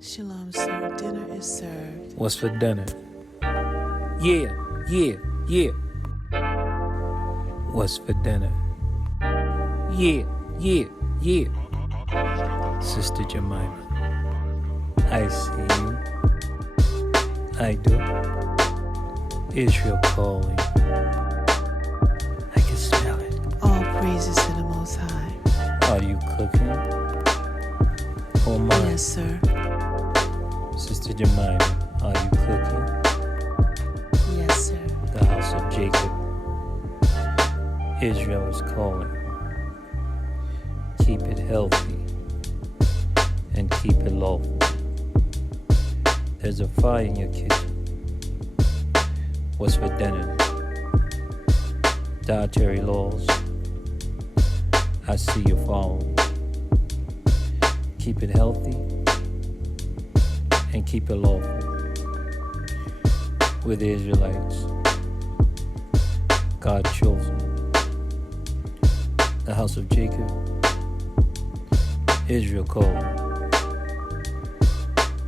Shalom, sir. Dinner is served. What's for dinner? Yeah. What's for dinner? Yeah. Sister Jemima, I see you. I do. Israel calling. I can smell it. All praises to the Most High. Are you cooking? Oh my. Yes, sir. Sister Jemima, are you cooking? Yes, sir. The house of Jacob. Israel is calling. Keep it healthy and keep it lawful. There's a fire in your kitchen. What's for dinner? Dietary laws. I see you following. Keep it healthy and keep it lawful. We're the Israelites, God chosen, the house of Jacob, Israel called.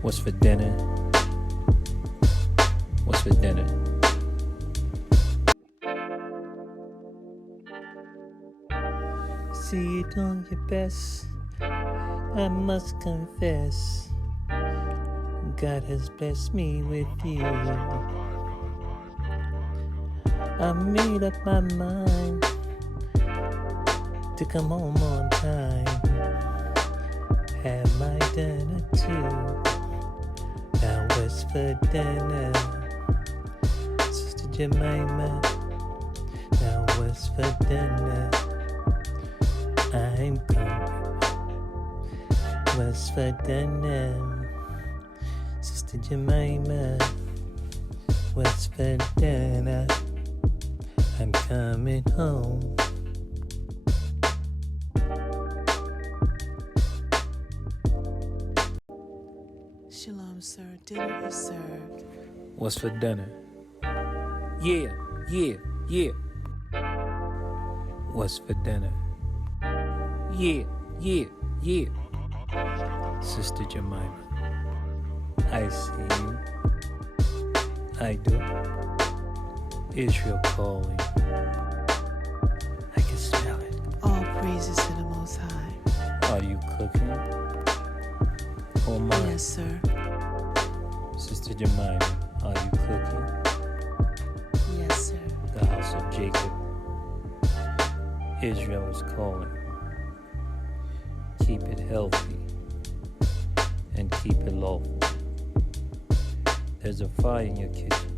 What's for dinner? What's for dinner? See you doing your best, I must confess. God has blessed me with you. I made up my mind to come home on time. Have my dinner too. Now what's for dinner? Sister Jemima, now what's for dinner? I'm coming. What's for dinner? Sister Jemima, what's for dinner? I'm coming home. Shalom, sir. Dinner is served. What's for dinner? Yeah. What's for dinner? Yeah. Sister Jemima, I see you. I do. Israel calling. I can smell it. All praises to the Most High. Are you cooking? Oh my. Yes, sir. Sister Jemima, are you cooking? Yes, sir. The house of Jacob. Israel is calling. Keep it healthy and keep it lawful. There's a fire in your kitchen.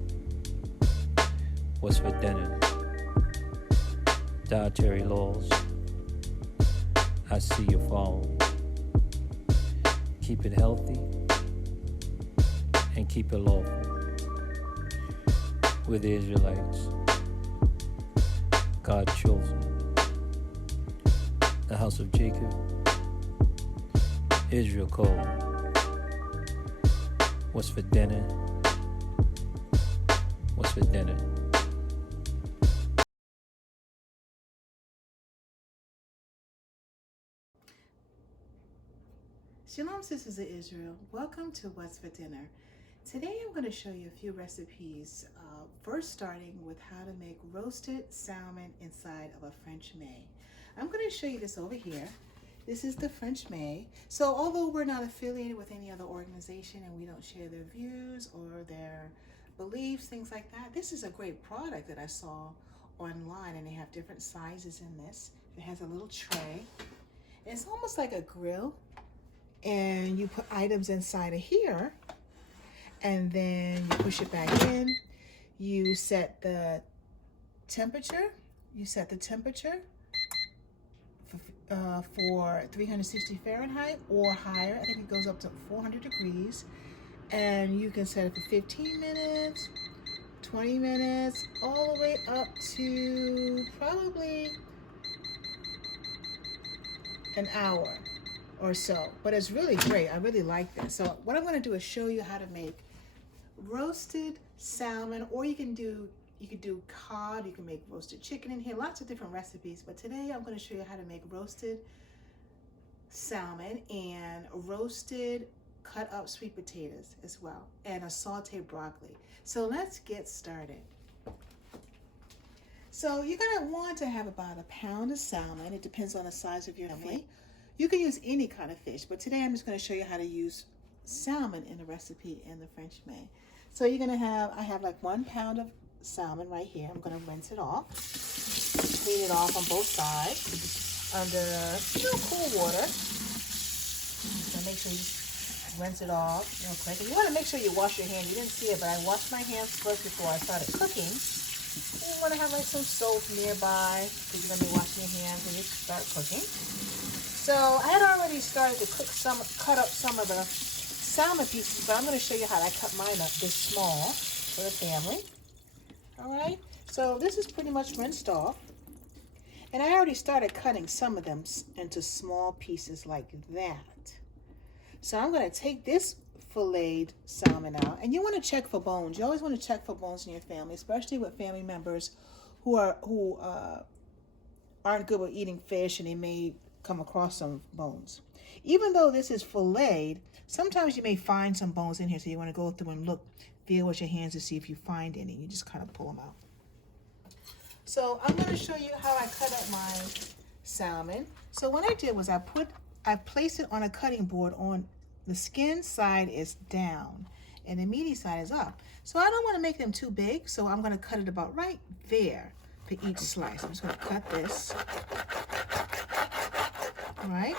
What's for dinner? Dietary laws. I see you following. Keep it healthy and keep it lawful. We're the Israelites, God chosen, the house of Jacob, Israel called. What's for dinner? What's for dinner? Shalom, sisters of Israel. Welcome to What's for Dinner. Today I'm going to show you a few recipes, first starting with how to make roasted salmon inside of a French may. I'm going to show you this over here. This is the French may. So although we're not affiliated with any other organization and we don't share their views or their beliefs, things like that, this is a great product that I saw online, and they have different sizes in this. It has a little tray. It's almost like a grill, and you put items inside of here, and then you push it back in. You set the temperature. For 360 Fahrenheit or higher. I think it goes up to 400 degrees. And you can set it for 15 minutes, 20 minutes, all the way up to probably an hour or so. But it's really great. I really like this. So what I'm going to do is show you how to make roasted salmon, or you can do cod, you can make roasted chicken in here, lots of different recipes. But today I'm going to show you how to make roasted salmon and roasted cut up sweet potatoes as well, and a sauteed broccoli. So let's get started. So you're gonna want to have about a pound of salmon. It depends on the size of your family. You can use any kind of fish, but today I'm just gonna show you how to use salmon in the recipe in the French May. So you're gonna have, I have like 1 pound of salmon right here. I'm gonna rinse it off, clean it off on both sides under cool water. So make sure you rinse it off real quick. And you want to make sure you wash your hands. You didn't see it, but I washed my hands first before I started cooking. You want to have like some soap nearby because you're going to be washing your hands when you start cooking. So I had already started to cut up some of the salmon pieces, but I'm going to show you how I cut mine up this small for the family. All right, so this is pretty much rinsed off. And I already started cutting some of them into small pieces like that. So I'm going to take this filleted salmon out. And you want to check for bones. You always want to check for bones in your family, especially with family members who aren't good with eating fish and they may come across some bones. Even though this is filleted, sometimes you may find some bones in here, so you want to go through and look, feel with your hands to see if you find any. You just kind of pull them out. So I'm going to show you how I cut up my salmon. So what I did was I placed it on a cutting board. On the skin side is down and the meaty side is up. So I don't want to make them too big, so I'm going to cut it about right there for each slice. I'm just going to cut this. All right.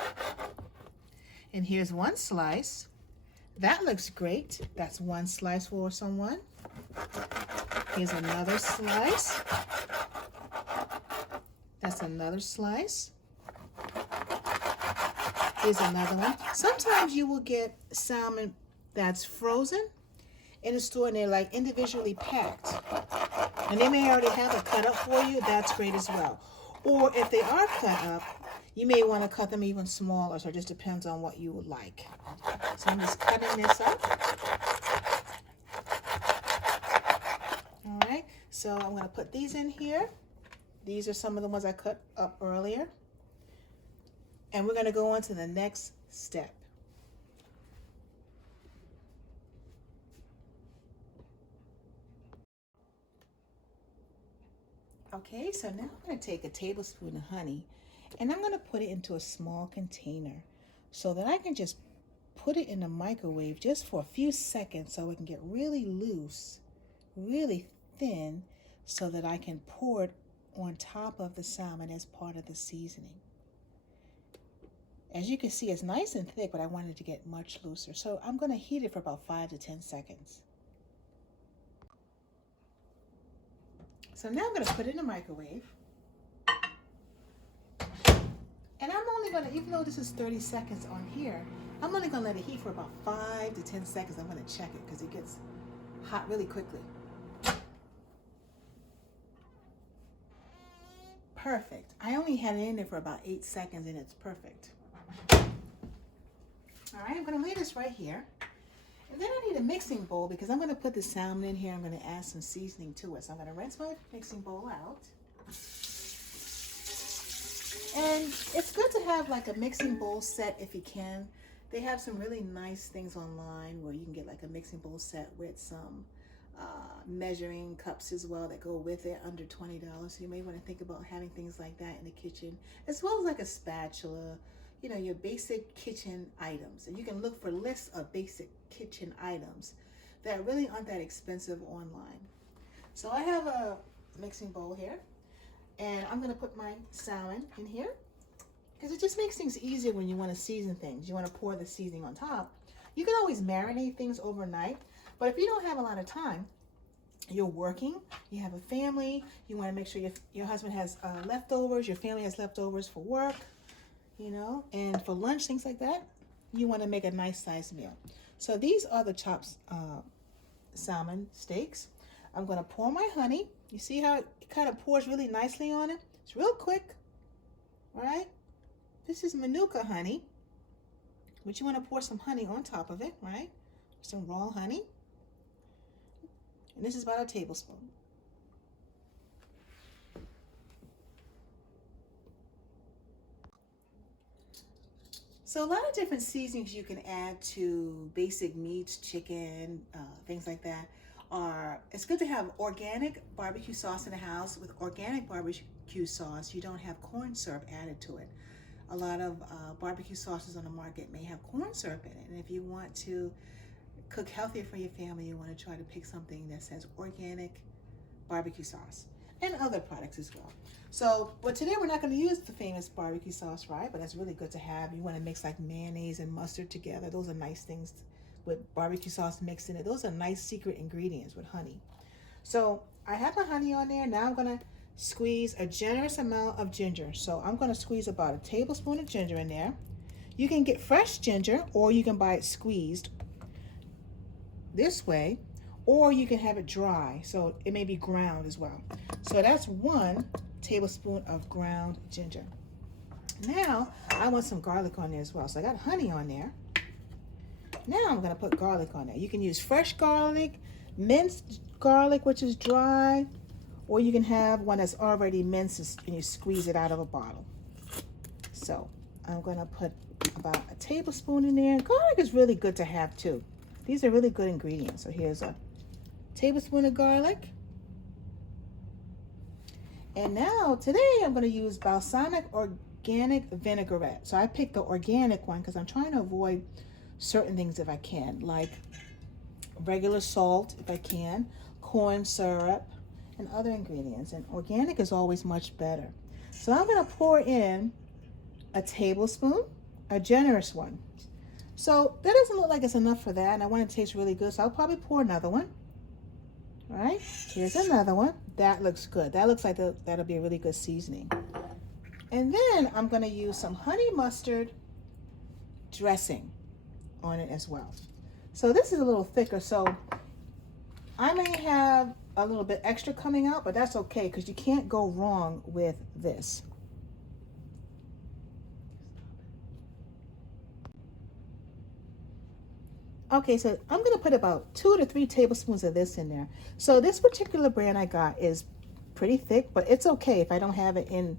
And here's one slice. That looks great. That's one slice for someone. Here's another slice. That's another slice. Here's another one. Sometimes you will get salmon that's frozen in the store and they're like individually packed. And they may already have it cut up for you. That's great as well. Or if they are cut up, you may want to cut them even smaller. So it just depends on what you would like. So I'm just cutting this up. All right. So I'm going to put these in here. These are some of the ones I cut up earlier. And we're going to go on to the next step. Okay, so now I'm going to take a tablespoon of honey and I'm going to put it into a small container so that I can just put it in the microwave just for a few seconds so it can get really loose, really thin, so that I can pour it on top of the salmon as part of the seasoning. As you can see, it's nice and thick, but I wanted it to get much looser. So I'm going to heat it for about 5 to 10 seconds. So now I'm going to put it in the microwave. And I'm only going to, even though this is 30 seconds on here, I'm only going to let it heat for about 5 to 10 seconds. I'm going to check it because it gets hot really quickly. Perfect. I only had it in there for about 8 seconds and it's perfect. All right, I'm going to lay this right here. And then I need a mixing bowl because I'm going to put the salmon in here. I'm going to add some seasoning to it. So I'm going to rinse my mixing bowl out. And it's good to have like a mixing bowl set if you can. They have some really nice things online where you can get like a mixing bowl set with some measuring cups as well that go with it, under $20. So you may want to think about having things like that in the kitchen, as well as like a spatula, you know, your basic kitchen items. And you can look for lists of basic kitchen items that really aren't that expensive online. So I have a mixing bowl here, and I'm going to put my salmon in here because it just makes things easier when you want to season things. You want to pour the seasoning on top. You can always marinate things overnight, but if you don't have a lot of time, you're working, you have a family, you want to make sure your husband has leftovers, your family has leftovers for work, you know, and for lunch, things like that, you want to make a nice sized meal. So these are the chopped salmon steaks. I'm going to pour my honey. You see how it kind of pours really nicely on it? It's real quick, all right? This is Manuka honey, but you want to pour some honey on top of it, right? Some raw honey. And this is about a tablespoon. So a lot of different seasonings you can add to basic meats, chicken, things like that. It's good to have organic barbecue sauce in the house. With organic barbecue sauce, you don't have corn syrup added to it. A lot of barbecue sauces on the market may have corn syrup in it. And if you want to cook healthier for your family, you want to try to pick something that says organic barbecue sauce and other products as well. So, but today we're not going to use the famous barbecue sauce, right? But that's really good to have. You want to mix like mayonnaise and mustard together. Those are nice things with barbecue sauce mixed in it. Those are nice secret ingredients with honey. So I have my honey on there. Now I'm going to squeeze a generous amount of ginger. So I'm going to squeeze about a tablespoon of ginger in there. You can get fresh ginger, or you can buy it squeezed this way, or you can have it dry, so it may be ground as well. So that's 1 tablespoon of ground ginger. Now I want some garlic on there as well. So I got honey on there. Now I'm going to put garlic on there. You can use fresh garlic, minced garlic, which is dry, or you can have one that's already minced and you squeeze it out of a bottle. So I'm going to put about a tablespoon in there. Garlic is really good to have too. These are really good ingredients. So here's a tablespoon of garlic. And now today I'm going to use balsamic organic vinaigrette. So I picked the organic one because I'm trying to avoid certain things if I can, like regular salt if I can, corn syrup, and other ingredients. And organic is always much better. So I'm going to pour in a tablespoon, a generous one. So that doesn't look like it's enough for that, and I want it to taste really good, so I'll probably pour another one. All right, here's another one. That looks good. That looks like that'll be a really good seasoning. And then I'm going to use some honey mustard dressing on it as well. So this is a little thicker, so I may have a little bit extra coming out, but that's okay because you can't go wrong with this. Okay, so I'm going to put about 2 to 3 tablespoons of this in there. So this particular brand I got is pretty thick, but it's okay if I don't have it in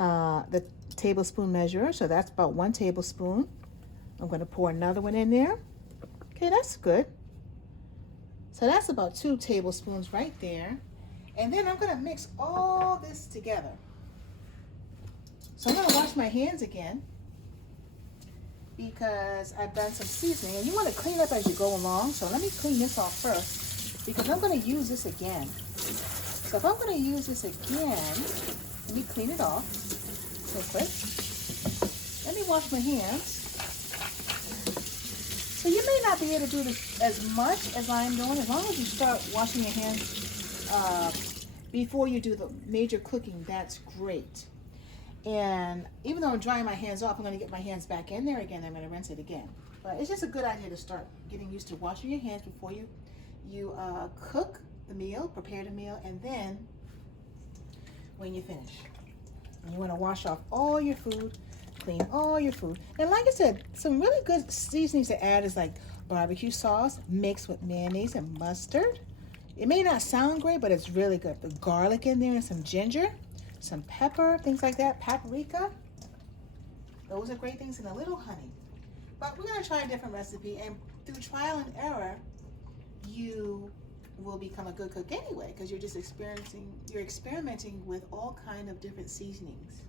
the tablespoon measure. So that's about 1 tablespoon. I'm going to pour another one in there. Okay, that's good. So that's about 2 tablespoons right there. And then I'm going to mix all this together. So I'm going to wash my hands again, because I've done some seasoning, and you want to clean up as you go along. So let me clean this off first, because I'm going to use this again. So if I'm going to use this again, let me clean it off real quick. Let me wash my hands. So you may not be able to do this as much as I'm doing. As long as you start washing your hands before you do the major cooking, that's great. And even though I'm drying my hands off, I'm going to get my hands back in there again. I'm going to rinse it again. But it's just a good idea to start getting used to washing your hands before you cook the meal, prepare the meal, and then when you finish. And you want to wash off all your food, clean all your food. And like I said, some really good seasonings to add is like barbecue sauce mixed with mayonnaise and mustard. It may not sound great, but it's really good. The garlic in there and some ginger, some pepper, things like that, paprika. Those are great things, and a little honey. But we're going to try a different recipe, and through trial and error, you will become a good cook anyway, because you're experimenting with all kind of different seasonings.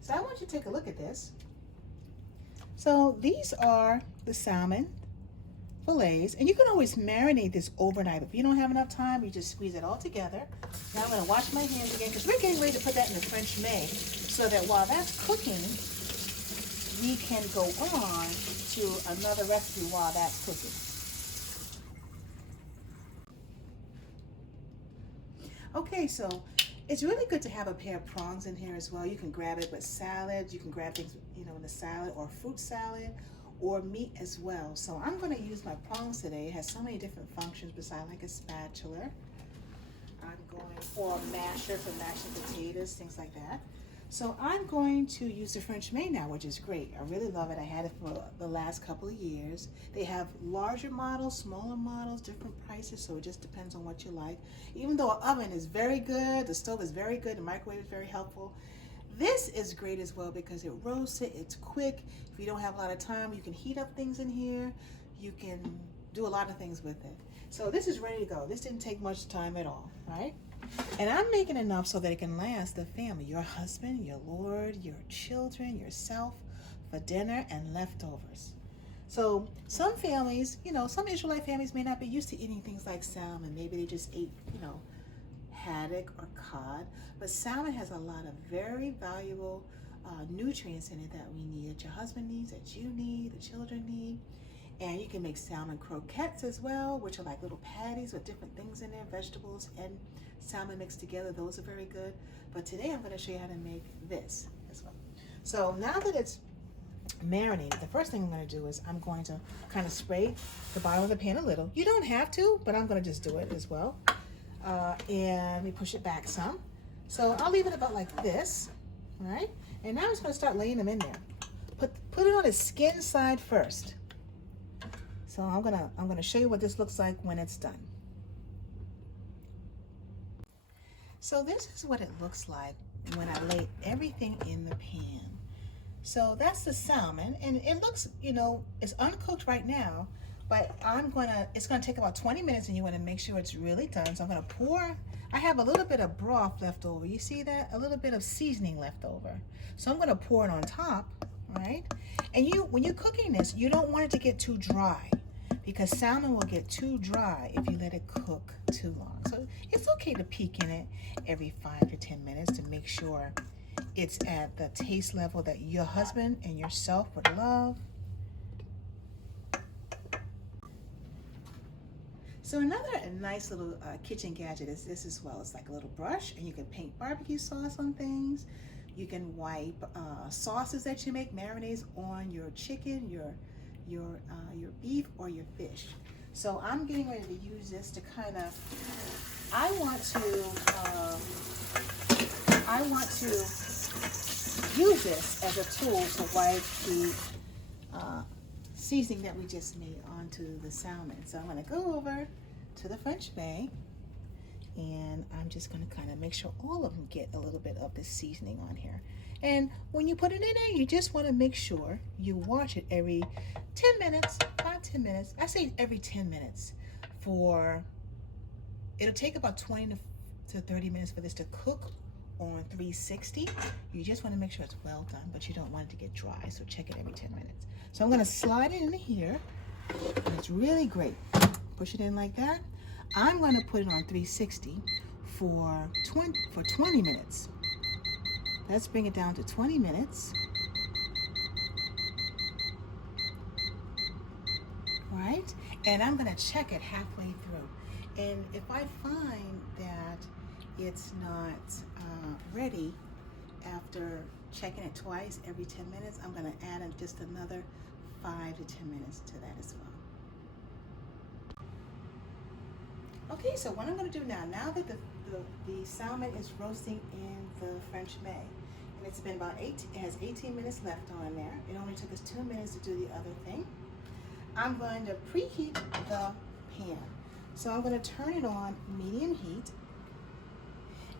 So I want you to take a look at this. So these are the salmon fillets, and you can always marinate this overnight. If you don't have enough time, you just squeeze it all together. Now I'm going to wash my hands again, because we're getting ready to put that in the French May, so that while that's cooking, we can go on to another recipe while that's cooking. Okay, so it's really good to have a pair of prongs in here as well. You can grab it with salad. You can grab things, in the salad, or fruit salad, or meat as well. So I'm going to use my prongs today. It has so many different functions besides like a spatula. I'm going for a masher for mashing potatoes, things like that. So I'm going to use the French May now, which is great. I really love it. I had it for the last couple of years. They have larger models, smaller models, different prices, so it just depends on what you like. Even though an oven is very good, the stove is very good, the microwave is very helpful, This is great as well because it roasts it, it's quick. If you don't have a lot of time, you can heat up things in here. You can do a lot of things with it. So this is ready to go. This didn't take much time at all, right? And I'm making enough so that it can last the family, your husband, your Lord, your children, yourself, for dinner and leftovers. So some families, some Israelite families may not be used to eating things like salmon. Maybe they just ate, haddock or cod. But salmon has a lot of very valuable nutrients in it that we need, that your husband needs, that you need, the children need. And you can make salmon croquettes as well, which are like little patties with different things in there, vegetables and salmon mixed together. Those are very good. But today I'm going to show you how to make this as well. So now that it's marinated, the first thing I'm going to do is I'm going to kind of spray the bottom of the pan a little. You don't have to, but I'm going to just do it as well. And we push it back some. So I'll leave it about like this, all right? And now I'm just going to start laying them in there. Put it on the skin side first. So I'm gonna show you what this looks like when it's done. So this is what it looks like when I lay everything in the pan. So that's the salmon, and it looks, it's uncooked right now, but it's gonna take about 20 minutes, and you wanna make sure it's really done. So I'm gonna pour, I have a little bit of broth left over. You see that? A little bit of seasoning left over. So I'm gonna pour it on top, right? And when you're cooking this, you don't want it to get too dry, because salmon will get too dry if you let it cook too long. So it's okay to peek in it every 5 to 10 minutes to make sure it's at the taste level that your husband and yourself would love. So another nice little kitchen gadget is this as well. It's like a little brush, and you can paint barbecue sauce on things. You can wipe sauces that you make, marinades, on your chicken, your beef, or your fish. So I'm getting ready to use this to kind of, I want to use this as a tool to wipe the seasoning that we just made onto the salmon. So I'm going to go over to the French Bay, and I'm just going to kind of make sure all of them get a little bit of the seasoning on here. And when you put it in there, you just want to make sure you watch it every 10 minutes, 5-10 minutes. I say every 10 minutes. It'll take about 20 to 30 minutes for this to cook on 360. You just want to make sure it's well done, but you don't want it to get dry, so check it every 10 minutes. So I'm going to slide it in here, and it's really great. Push it in like that. I'm going to put it on 360 for 20 minutes. Let's bring it down to 20 minutes. Right? And I'm going to check it halfway through. And if I find that it's not ready after checking it twice every 10 minutes, I'm going to add in just another 5 to 10 minutes to that as well. Okay, so what I'm going to do now that the salmon is roasting in the French May, and it's been about it has 18 minutes left on there. It only took us 2 minutes to do the other thing. I'm going to preheat the pan. So I'm going to turn it on medium heat,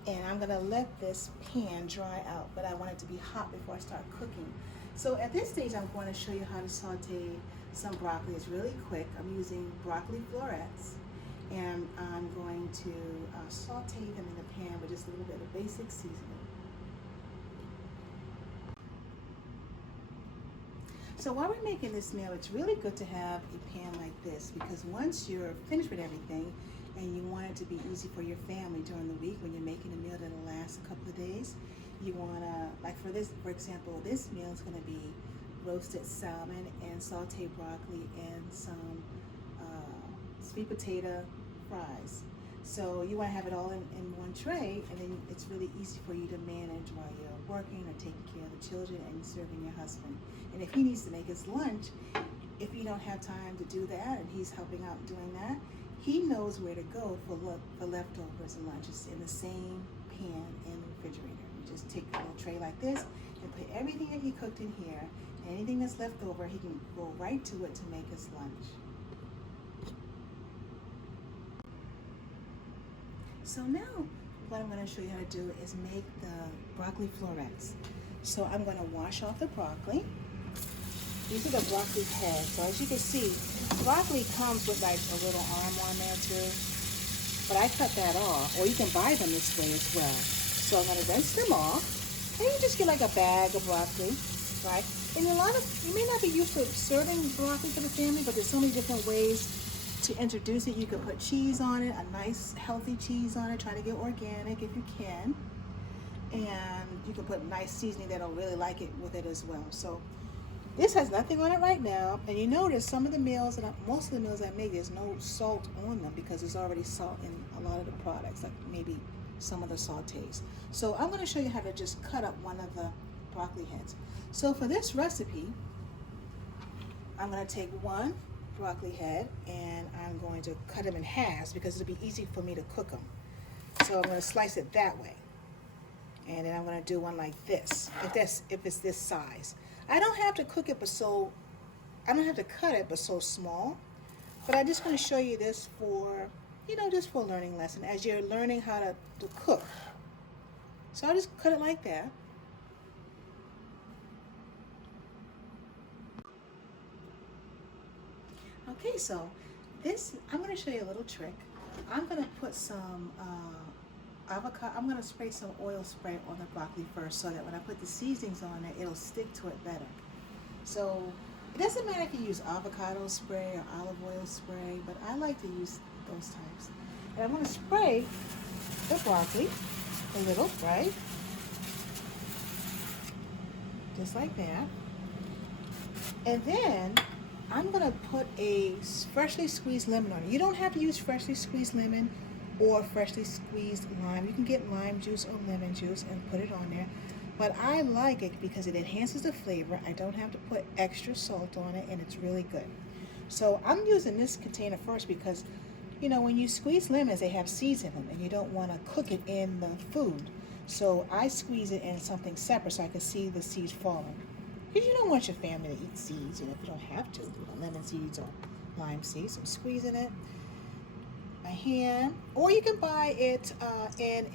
and I'm going to let this pan dry out, but I want it to be hot before I start cooking. So at this stage, I'm going to show you how to saute some broccoli. It's really quick. I'm using broccoli florets, and I'm going to saute them in the pan with just a little bit of basic seasoning. So while we're making this meal, it's really good to have a pan like this, because once you're finished with everything and you want it to be easy for your family during the week when you're making a meal that'll last a couple of days, you want to, like for example, this meal is going to be roasted salmon and sauteed broccoli and some sweet potato fries. So you want to have it all in one tray, and then it's really easy for you to manage while you're working or taking care of the children and serving your husband. And if he needs to make his lunch, if you don't have time to do that and he's helping out doing that, he knows where to go for leftovers and lunches in the same pan in the refrigerator. You just take a little tray like this and put everything that he cooked in here, and anything that's left over, he can go right to it to make his lunch. So now, what I'm going to show you how to do is make the broccoli florets. So I'm going to wash off the broccoli. These are the broccoli heads. So as you can see, broccoli comes with like a little arm on there too. But I cut that off, or you can buy them this way as well. So I'm going to rinse them off. And you just get like a bag of broccoli, right? And you may not be used to serving broccoli for the family, but there's so many different ways to introduce it. You can put cheese on it, a nice healthy cheese on it. Try to get organic if you can. And you can put nice seasoning that'll really like it with it as well. So this has nothing on it right now. And you notice some of the meals, and most of the meals I make, there's no salt on them because there's already salt in a lot of the products, like maybe some of the sautés. So I'm going to show you how to just cut up one of the broccoli heads. So for this recipe, I'm going to take one broccoli head and I'm going to cut them in halves because it'll be easy for me to cook them. So I'm going to slice it that way. And then I'm going to do one like this, if it's this size. I don't have to cook it, I don't have to cut it, but so small. But I'm just going to show you this for, just for a learning lesson as you're learning how to cook. So I'll just cut it like that. Okay, so I'm going to show you a little trick. I'm going to put some avocado, I'm going to spray some oil spray on the broccoli first so that when I put the seasonings on it, it'll stick to it better. So it doesn't matter if you use avocado spray or olive oil spray, but I like to use those types. And I'm going to spray the broccoli a little, right? Just like that. And then I'm going to put a freshly squeezed lemon on it. You don't have to use freshly squeezed lemon or freshly squeezed lime. You can get lime juice or lemon juice and put it on there. But I like it because it enhances the flavor. I don't have to put extra salt on it, and it's really good. So I'm using this container first because, when you squeeze lemons, they have seeds in them, and you don't want to cook it in the food. So I squeeze it in something separate so I can see the seeds falling. Because you don't want your family to eat seeds, if you don't have to, lemon seeds or lime seeds. I'm squeezing it by hand, or you can buy it in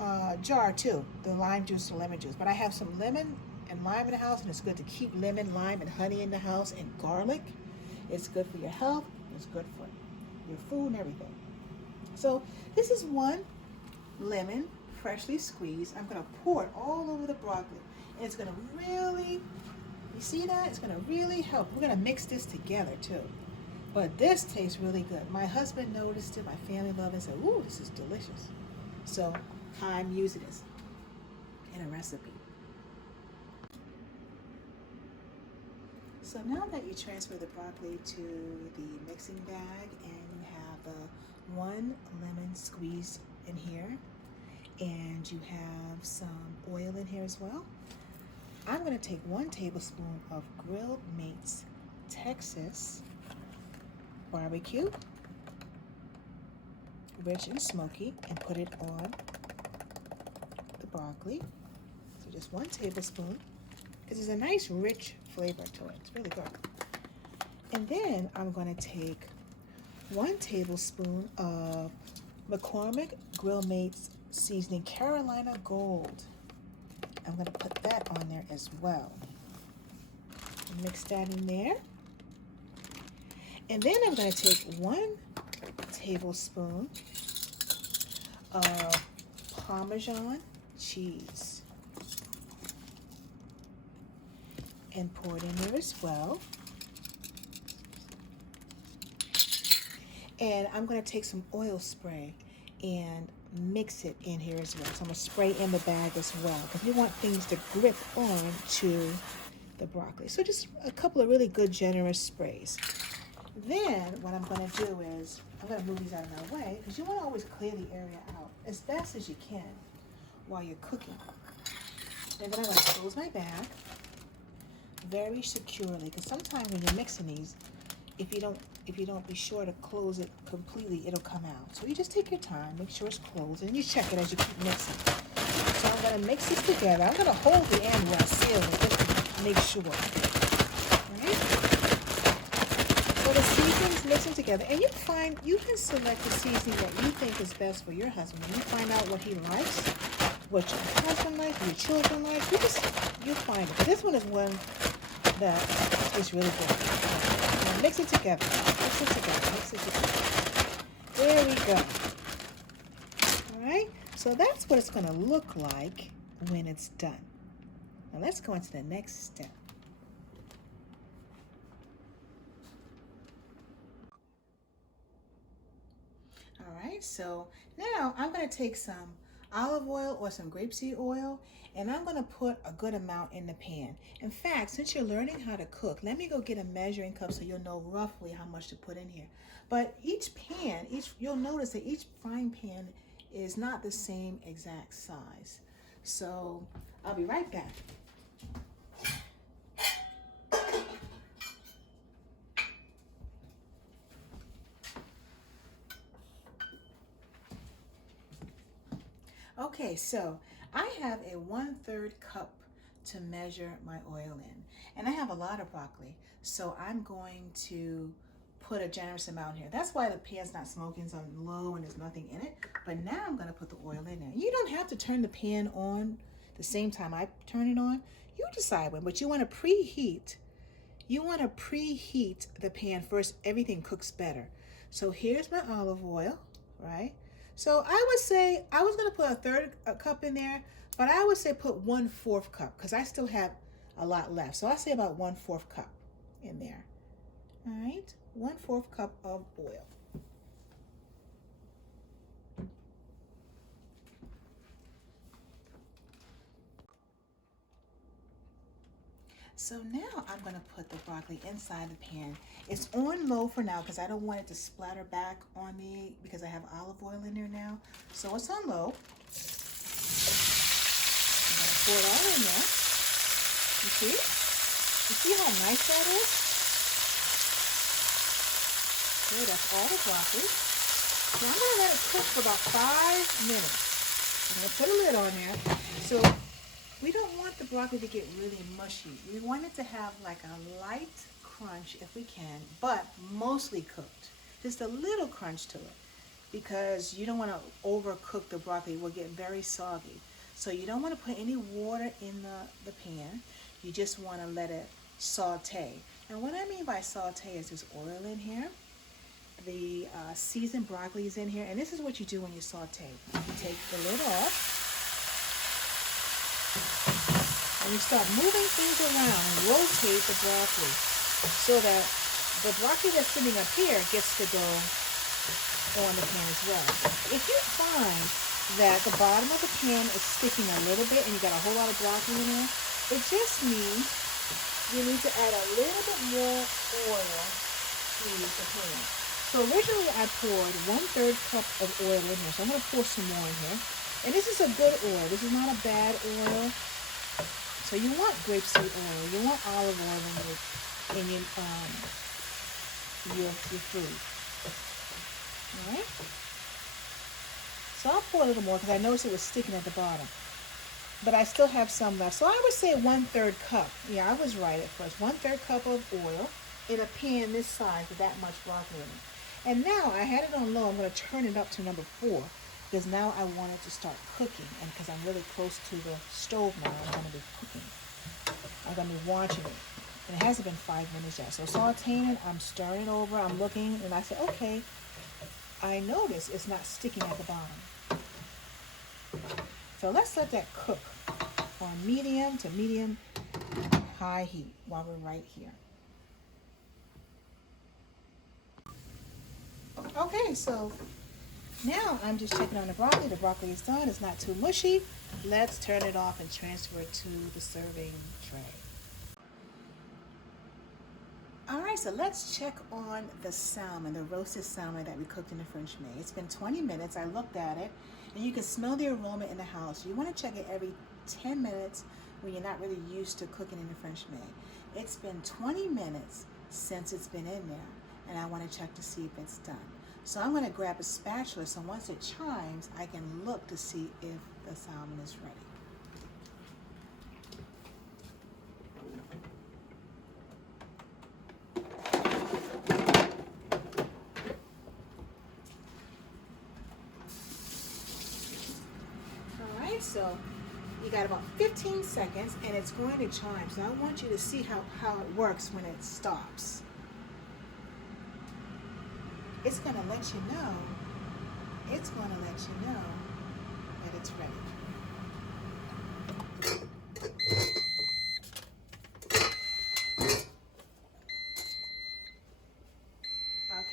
a jar too, the lime juice and lemon juice. But I have some lemon and lime in the house, and it's good to keep lemon, lime, and honey in the house, and garlic. It's good for your health. It's good for your food and everything. So this is one lemon, freshly squeezed. I'm going to pour it all over the broccoli. And it's going to really, you see that? It's going to really help. We're going to mix this together too. But this tastes really good. My husband noticed it. My family loved it and said, ooh, this is delicious. So I'm using this in a recipe. So now that you transfer the broccoli to the mixing bag and you have the one lemon squeezed in here and you have some oil in here as well, I'm going to take 1 tablespoon of Grilled Meats Texas barbecue, rich and smoky, and put it on the broccoli. So just 1 tablespoon, because there's a nice rich flavor to it. It's really good. And then I'm going to take 1 tablespoon of McCormick Grill Mates Seasoning Carolina Gold. I'm going to put that on there as well. Mix that in there. And then I'm going to take 1 tablespoon of Parmesan cheese and pour it in there as well. And I'm going to take some oil spray and mix it in here as well. So I'm going to spray in the bag as well because we want things to grip on to the broccoli. So just a couple of really good generous sprays. Then what I'm going to do is I'm going to move these out of my way because you want to always clear the area out as best as you can while you're cooking. And then I'm going to close my bag very securely because sometimes when you're mixing these, if you don't be sure to close it completely, it'll come out. So you just take your time, make sure it's closed, and you check it as you keep mixing. So I'm going to mix this together. I'm going to hold the end while I seal it just to make sure. Right? So the seasonings mixing together, and you can select the seasoning that you think is best for your husband. When you find out what he likes, what your husband likes, what your children like, you find it. But this one is one that is really good. Now mix it together. Mix it together. Mix it together. There we go. All right. So that's what it's going to look like when it's done. Now let's go into the next step. All right, so now I'm going to take some olive oil or some grapeseed oil, and I'm going to put a good amount in the pan. In fact, since you're learning how to cook, let me go get a measuring cup so you'll know roughly how much to put in here. But each pan, you'll notice that each frying pan is not the same exact size. So I'll be right back. Okay, so I have a 1/3 cup to measure my oil in, and I have a lot of broccoli, so I'm going to put a generous amount here. That's why the pan's not smoking, it's on low and there's nothing in it. But now I'm going to put the oil in there. You don't have to turn the pan on the same time I turn it on. You decide when, but you want to preheat. You want to preheat the pan first. Everything cooks better. So here's my olive oil, right? So I would say, I was going to put a cup in there, but I would say put 1/4 cup because I still have a lot left. So I say about 1/4 cup in there. All right, 1/4 cup of oil. So now I'm going to put the broccoli inside the pan. It's on low for now because I don't want it to splatter back on me because I have olive oil in there now. So it's on low. I'm going to pour it all in there. You see? You see how nice that is? Okay, that's all the broccoli. So I'm going to let it cook for about 5 minutes. I'm going to put a lid on there. So we don't want the broccoli to get really mushy. We want it to have like a light crunch if we can, but mostly cooked. Just a little crunch to it because you don't want to overcook the broccoli. It will get very soggy. So you don't want to put any water in the pan. You just want to let it saute. And what I mean by saute is there's oil in here. The seasoned broccoli is in here. And this is what you do when you saute. You take the lid off. And you start moving things around and rotate the broccoli so that the broccoli that's sitting up here gets to go on the pan as well. If you find that the bottom of the pan is sticking a little bit and you got a whole lot of broccoli in there, it just means you need to add a little bit more oil to the pan. So originally I poured 1/3 cup of oil in here, so I'm going to pour some more in here. And this is a good oil. This is not a bad oil. So you want grapeseed oil, you want olive oil in your food. All right? So I'll pour a little more because I noticed it was sticking at the bottom. But I still have some left. So I would say 1/3 cup. Yeah, I was right at first. 1/3 cup of oil in a pan this size with that much broccoli in it. And now I had it on low. I'm going to turn it up to number 4. Because now I want it to start cooking, and because I'm really close to the stove now, I'm going to be cooking. I'm going to be watching it. And it hasn't been 5 minutes yet. So sauteing it, I'm stirring it over, I'm looking, and I say, okay, I notice it's not sticking at the bottom. So let's let that cook on medium to medium high heat while we're right here. Okay, so now I'm just checking on the broccoli. The broccoli is done. It's not too mushy. Let's turn it off and transfer it to the serving tray. All right, so let's check on the salmon, the roasted salmon that we cooked in the French maid. It's been 20 minutes. I looked at it, and you can smell the aroma in the house. You want to check it every 10 minutes when you're not really used to cooking in the French maid. It's been 20 minutes since it's been in there, and I want to check to see if it's done. So I'm going to grab a spatula so once it chimes, I can look to see if the salmon is ready. You got about 15 seconds and it's going to chime. So I want you to see how it works when it stops. It's going to let you know. It's going to let you know that it's ready.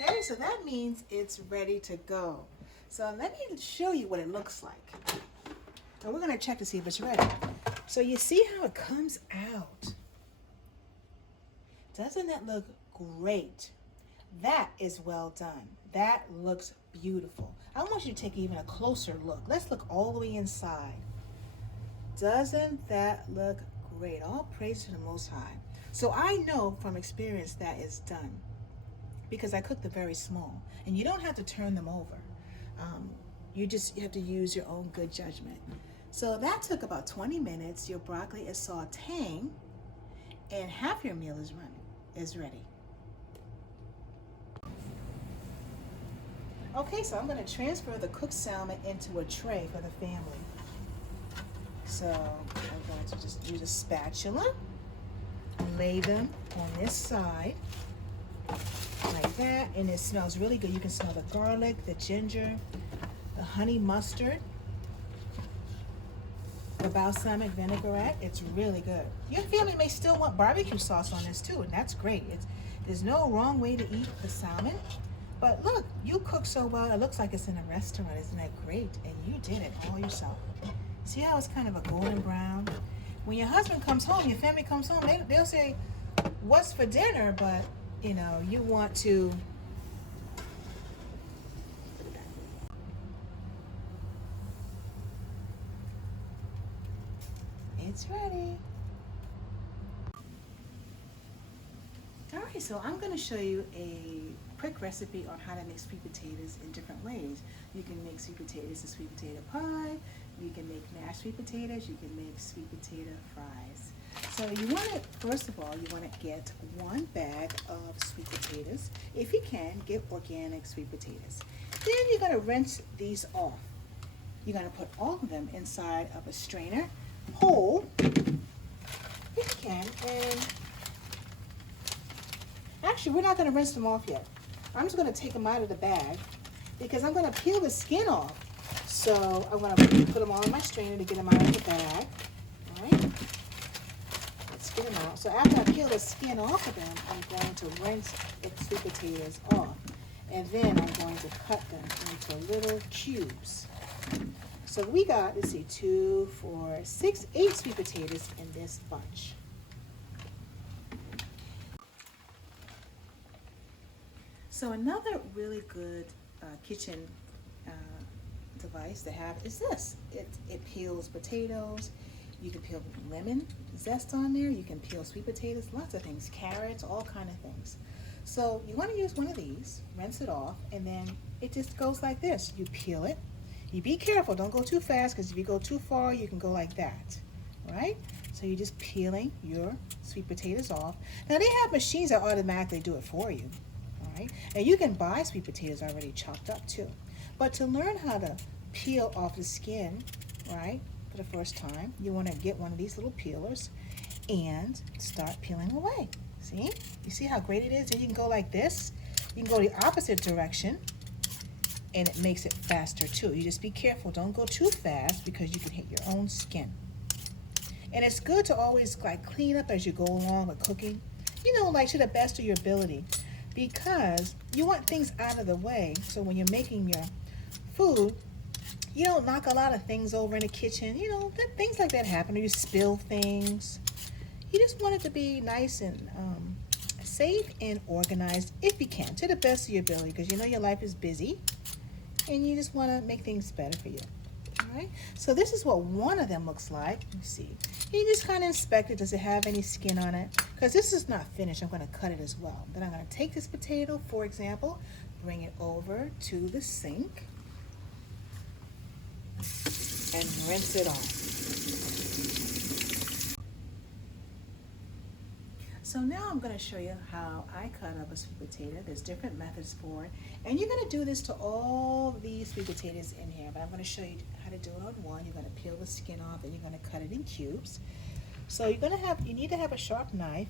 Okay, so that means it's ready to go. So let me show you what it looks like. And we're going to check to see if it's ready. So you see how it comes out. Doesn't that look great? That is well done. That looks beautiful. I want you to take even a closer look. Let's look all the way inside. Doesn't that look great? All praise to the Most High. So I know from experience that is done because I cook them very small. And you don't have to turn them over. You have to use your own good judgment. So that took about 20 minutes. Your broccoli is sauteing and half your meal is ready. Okay, so I'm going to transfer the cooked salmon into a tray for the family. So I'm going to just use a spatula, lay them on this side, like that, and it smells really good. You can smell the garlic, the ginger, the honey mustard, the balsamic vinaigrette. It's really good. Your family may still want barbecue sauce on this too, and that's great. There's no wrong way to eat the salmon. But look, you cook so well, it looks like it's in a restaurant. Isn't that great? And you did it all yourself. See how it's kind of a golden brown? When your husband comes home, your family comes home, they'll say, what's for dinner? But, you know, you want to... It's ready. All right, so I'm going to show you a quick recipe on how to make sweet potatoes in different ways. You can make sweet potatoes and sweet potato pie. You can make mashed sweet potatoes. You can make sweet potato fries. So you want to, first of all, you want to get 1 bag of sweet potatoes. If you can, get organic sweet potatoes. Then you're going to rinse these off. You're going to put all of them inside of a strainer, whole, if you can, and actually, we're not going to rinse them off yet. I'm just going to take them out of the bag because I'm going to peel the skin off. So I'm going to put them all in my strainer to get them out of the bag. All right. Let's get them out. So after I peel the skin off of them, I'm going to rinse the sweet potatoes off. And then I'm going to cut them into little cubes. So we got, let's see, 2, 4, 6, 8 sweet potatoes in this bunch. So another really good kitchen device to have is this. It peels potatoes. You can peel lemon zest on there. You can peel sweet potatoes, lots of things, carrots, all kind of things. So you want to use one of these, rinse it off, and then it just goes like this. You peel it. You be careful, don't go too fast, because if you go too far, you can go like that, right? So you're just peeling your sweet potatoes off. Now they have machines that automatically do it for you. Right? And you can buy sweet potatoes already chopped up too. But to learn how to peel off the skin, right, for the first time, you want to get one of these little peelers and start peeling away. See? You see how great it is? And you can go like this. You can go the opposite direction, and it makes it faster too. You just be careful. Don't go too fast because you can hit your own skin. And it's good to always like clean up as you go along with cooking, you know, like to the best of your ability. Because you want things out of the way, so when you're making your food, you don't knock a lot of things over in the kitchen. You know, things like that happen, or you spill things. You just want it to be nice and safe and organized if you can, to the best of your ability, because you know your life is busy, and you just want to make things better for you. All right, so this is what one of them looks like. Let me see. You just kind of inspect it. Does it have any skin on it? Because this is not finished. I'm going to cut it as well. Then I'm going to take this potato, for example, bring it over to the sink, and rinse it off. So now I'm going to show you how I cut up a sweet potato. There's different methods for it. And you're going to do this to all these sweet potatoes in here. But I'm going to show you how to do it on one. You're going to peel the skin off and you're going to cut it in cubes. So you need to have a sharp knife.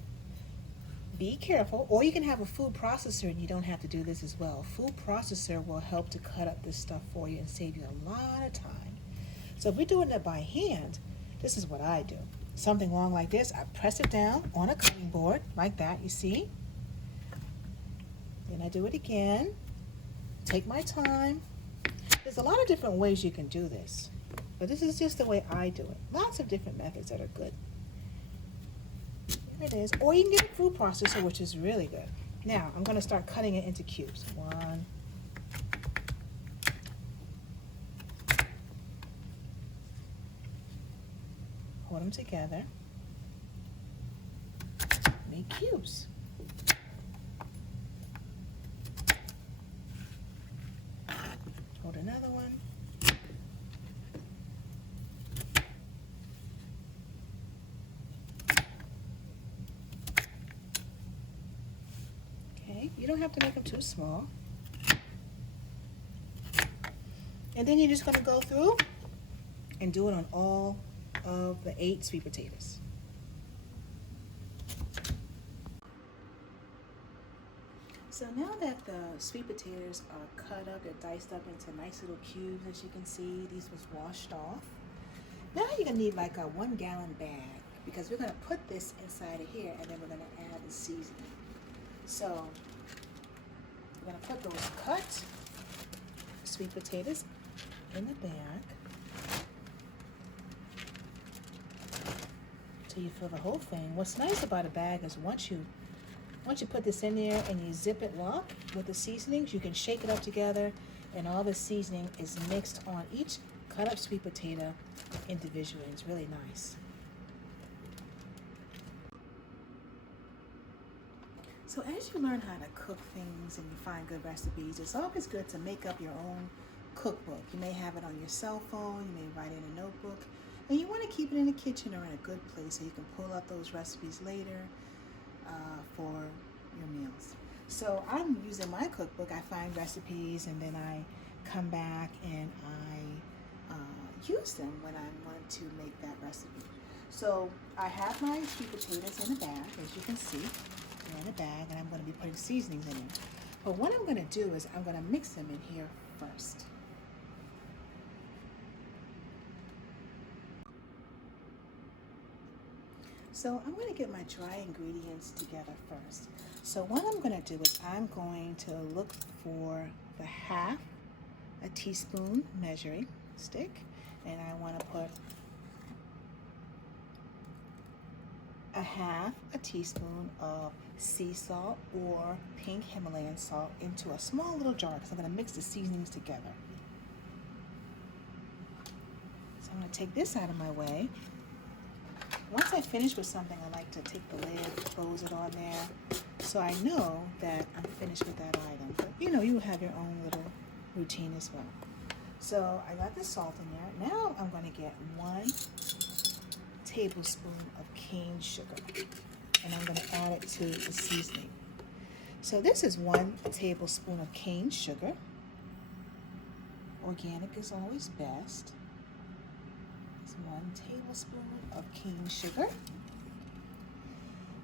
Be careful. Or you can have a food processor and you don't have to do this as well. Food processor will help to cut up this stuff for you and save you a lot of time. So if we're doing it by hand, this is what I do. Something long like this, I press it down on a cutting board like that, you see? Then I do it again. Take my time. There's a lot of different ways you can do this, but this is just the way I do it. Lots of different methods that are good. Here it is. Or you can get a food processor, which is really good. Now, I'm going to start cutting it into cubes. One. Hold them together. Make cubes. Hold another one. Okay, you don't have to make them too small. And then you're just going to go through and do it on all of the 8 sweet potatoes. So now that the sweet potatoes are cut up and diced up into nice little cubes, as you can see, these was washed off. Now you're gonna need like a 1 gallon bag because we're gonna put this inside of here and then we're gonna add the seasoning. So we're gonna put those cut sweet potatoes in the bag. So you fill the whole thing. What's nice about a bag is once you put this in there and you zip it lock with the seasonings, you can shake it up together and all the seasoning is mixed on each cut up sweet potato individually. It's really nice. So as you learn how to cook things and you find good recipes, it's always good to make up your own cookbook. You may have it on your cell phone, you may write in a notebook, and you want to keep it in the kitchen or in a good place so you can pull up those recipes later for your meals. So I'm using my cookbook. I find recipes and then I come back and I use them when I want to make that recipe. So I have my sweet potatoes in a bag, as you can see. They're in a bag, and I'm going to be putting seasonings in it. But what I'm going to do is I'm going to mix them in here first. So I'm going to get my dry ingredients together first. So what I'm going to do is I'm going to look for the half a teaspoon measuring stick, and I want to put a half a teaspoon of sea salt or pink Himalayan salt into a small little jar because I'm going to mix the seasonings together. So I'm going to take this out of my way. Once I finish with something, I like to take the lid, close it on there, so I know that I'm finished with that item. But you know, you have your own little routine as well. So I got the salt in there. Now I'm going to get 1 tablespoon of cane sugar, and I'm going to add it to the seasoning. So this is 1 tablespoon of cane sugar. Organic is always best. 1 tablespoon of cane sugar.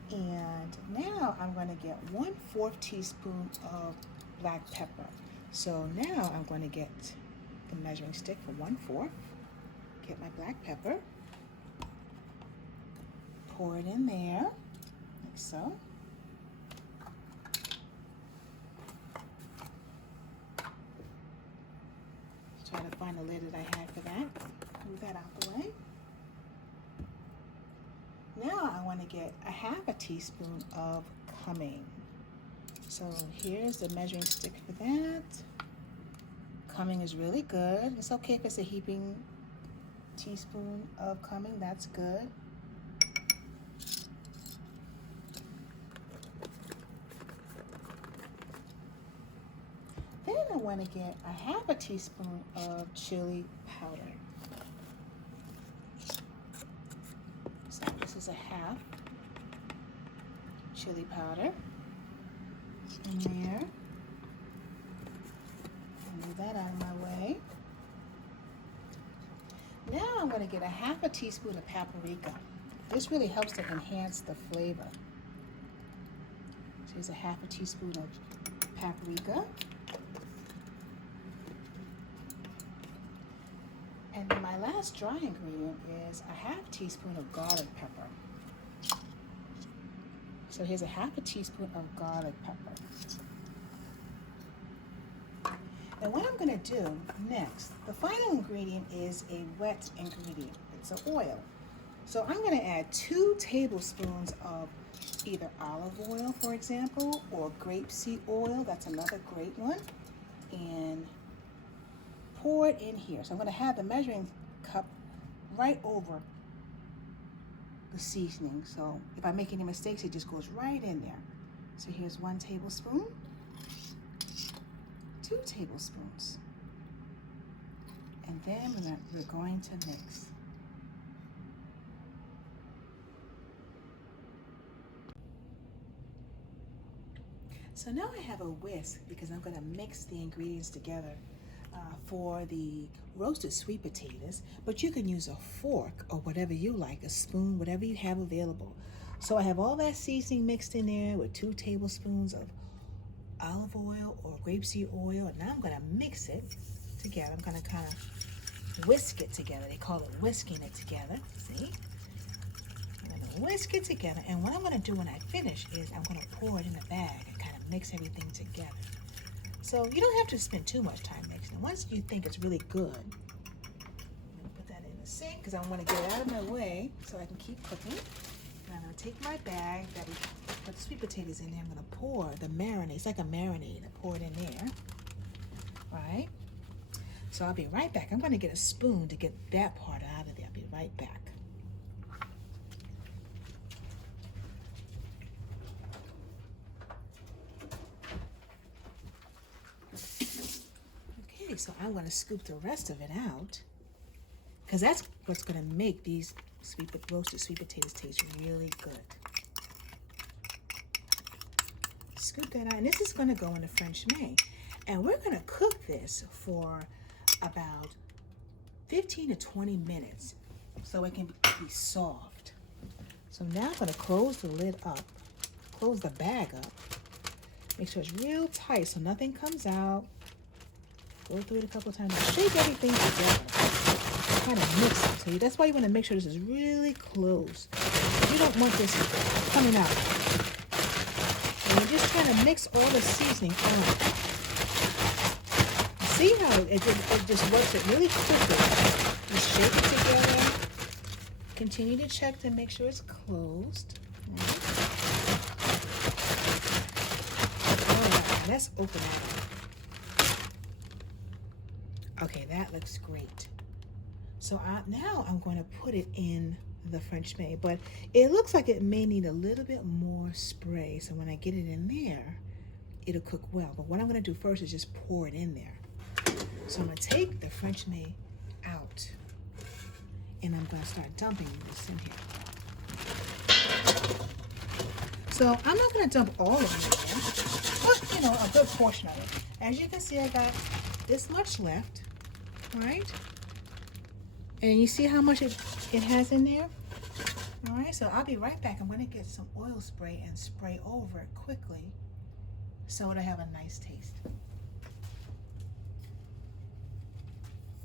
And now I'm going to get 1/4 teaspoon of black pepper. So now I'm going to get the measuring stick for 1/4. Get my black pepper. Pour it in there, like so. Try to find the lid that I had for that. Move that out the way. Now I want to get a half a teaspoon of cumin. So here's the measuring stick for that. Cumin is really good. It's okay if it's a heaping teaspoon of cumin, that's good. Then I want to get a half a teaspoon of chili powder. So this is a half chili powder in there. Move that out of my way. Now I'm going to get a half a teaspoon of paprika. This really helps to enhance the flavor. So here's a half a teaspoon of paprika. And then my last dry ingredient is a half teaspoon of garlic pepper. So here's a half a teaspoon of garlic pepper. And what I'm going to do next, the final ingredient is a wet ingredient. It's an oil. So I'm going to add 2 tablespoons of either olive oil, for example, or grapeseed oil. That's another great one. And pour it in here. So I'm going to have the measuring cup right over the seasoning. So if I make any mistakes, it just goes right in there. So here's 1 tablespoon, 2 tablespoons, and then we're going to mix. So now I have a whisk because I'm going to mix the ingredients together for the roasted sweet potatoes, but you can use a fork or whatever you like, a spoon, whatever you have available. So I have all that seasoning mixed in there with 2 tablespoons of olive oil or grapeseed oil, and now I'm going to mix it together. I'm going to kind of whisk it together. They call it whisking it together. See? I'm going to whisk it together, and what I'm going to do when I finish is I'm going to pour it in a bag and kind of mix everything together. So you don't have to spend too much time mixing it. Once you think it's really good, I'm going to put that in the sink because I want to get it out of my way so I can keep cooking. And I'm going to take my bag that we put the sweet potatoes in there. I'm going to pour the marinade. It's like a marinade. I pour it in there. Right? So I'll be right back. I'm going to get a spoon to get that part out of there. I'll be right back. Okay, so I'm going to scoop the rest of it out because that's what's going to make these roasted sweet potatoes taste really good. Scoop that out, and this is going to go in the French May. And we're going to cook this for about 15 to 20 minutes so it can be soft. So now I'm going to close the lid up, close the bag up, make sure it's real tight so nothing comes out. Go through it a couple of times, shake everything together, kind of mix it. So that's why you want to make sure this is really close. You don't want this coming out. And you're just trying to mix all the seasoning on. See how it just works it really quickly. Just shake it together. Continue to check to make sure it's closed. All right, let's open it up. Okay, that looks great. So now I'm going to put it in the French May, but it looks like it may need a little bit more spray. So when I get it in there, it'll cook well. But what I'm going to do first is just pour it in there. So I'm going to take the French May out, and I'm going to start dumping this in here. So I'm not going to dump all of it in, but a good portion of it. As you can see, I got this much left, right? And you see how much it has in there? All right, so I'll be right back. I'm going to get some oil spray and spray over it quickly so it'll have a nice taste.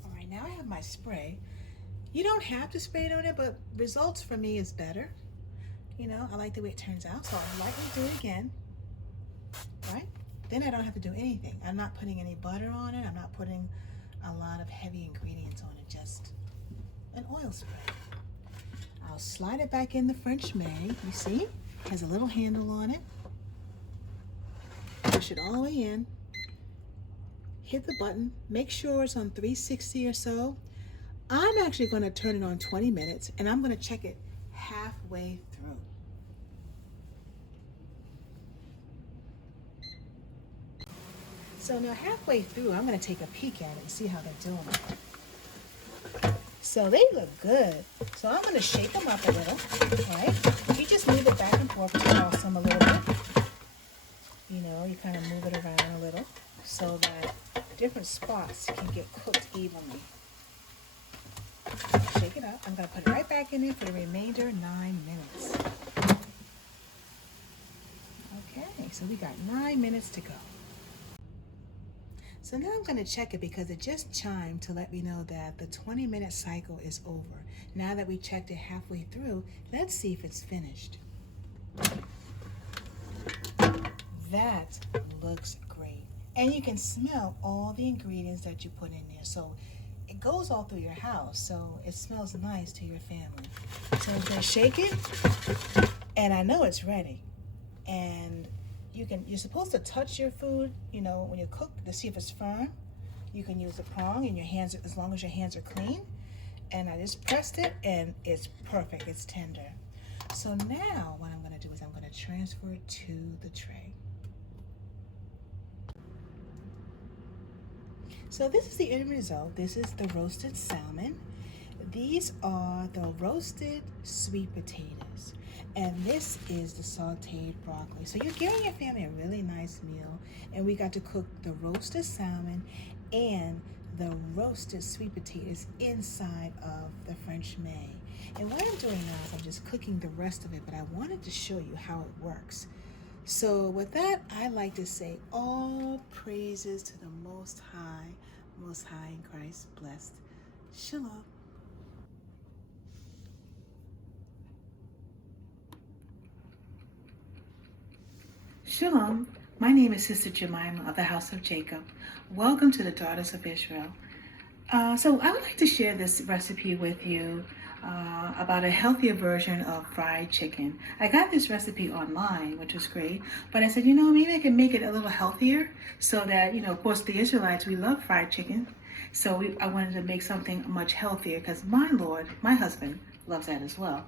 All right, now I have my spray. You don't have to spray it on it, but results for me is better. I like the way it turns out, so I'll lightly do it again, right? Then I don't have to do anything. I'm not putting any butter on it. I'm not putting a lot of heavy ingredients on it, just an oil spray. I'll slide it back in the French May. You see, it has a little handle on it. Push it all the way in. Hit the button. Make sure it's on 360 or so. I'm actually going to turn it on 20 minutes, and I'm going to check it halfway through. So now halfway through, I'm going to take a peek at it and see how they're doing. So they look good. So I'm going to shake them up a little, right? You just move it back and forth. fork to toss them a little bit. You know, you kind of move it around a little so that different spots can get cooked evenly. Shake it up. I'm going to put it right back in there for the remainder 9 minutes. Okay, so we got 9 minutes to go. So now I'm going to check it because it just chimed to let me know that the 20-minute cycle is over. Now that we checked it halfway through, let's see if it's finished. That looks great. And you can smell all the ingredients that you put in there. So it goes all through your house, so it smells nice to your family. So I'm going to shake it, and I know it's ready. And you're supposed to touch your food, you know, when you cook to see if it's firm. You can use a prong in your hands as long as your hands are clean. And I just pressed it and it's perfect, it's tender. So now what I'm gonna do is I'm gonna transfer it to the tray. So this is the end result. This is the roasted salmon. These are the roasted sweet potatoes. And this is the sauteed broccoli. So you're giving your family a really nice meal. And we got to cook the roasted salmon and the roasted sweet potatoes inside of the French May. And what I'm doing now is I'm just cooking the rest of it, but I wanted to show you how it works. So with that, I like to say all praises to the Most High in Christ blessed. Shalom. Shalom, my name is Sister Jemima of the House of Jacob. Welcome to the Daughters of Israel. So I would like to share this recipe with you about a healthier version of fried chicken. I got this recipe online, which was great, but I said, you know, maybe I can make it a little healthier so that, you know, of course, the Israelites, we love fried chicken. So I wanted to make something much healthier because my Lord, my husband, loves that as well.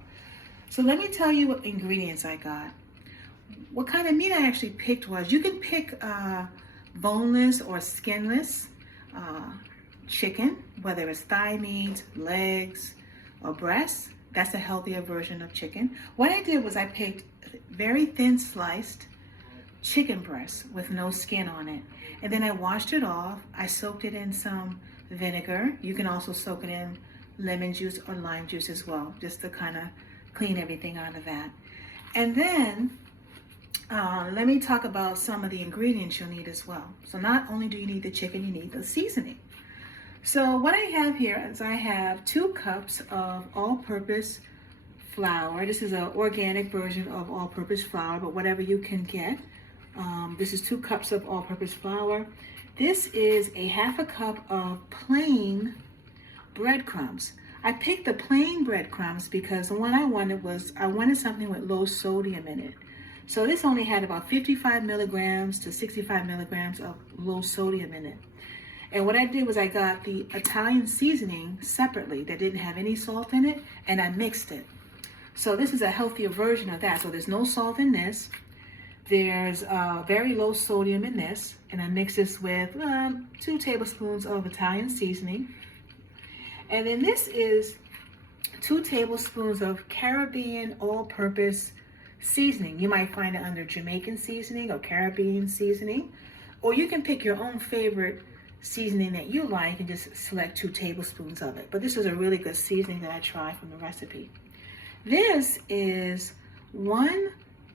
So let me tell you what ingredients I got. What kind of meat I actually picked was, you can pick boneless or skinless chicken, whether it's thigh meat, legs, or breasts. That's a healthier version of chicken. What I did was I picked very thin sliced chicken breast with no skin on it. And then I washed it off. I soaked it in some vinegar. You can also soak it in lemon juice or lime juice as well, just to kind of clean everything out of that. And then let me talk about some of the ingredients you'll need as well. So not only do you need the chicken, you need the seasoning. So what I have here is I have 2 cups of all-purpose flour. This is an organic version of all-purpose flour, but whatever you can get. This is 2 cups of all-purpose flour. This is a 1/2 cup of plain breadcrumbs. I picked the plain breadcrumbs because the one I wanted something with low sodium in it. So this only had about 55 milligrams to 65 milligrams of low sodium in it. And what I did was I got the Italian seasoning separately that didn't have any salt in it, and I mixed it. So this is a healthier version of that. So there's no salt in this. There's very low sodium in this, and I mix this with 2 tablespoons of Italian seasoning. And then this is 2 tablespoons of Caribbean all-purpose seasoning. You might find it under Jamaican seasoning or Caribbean seasoning, or you can pick your own favorite seasoning that you like and just select 2 tablespoons of it. But this is a really good seasoning that I tried from the recipe. This is 1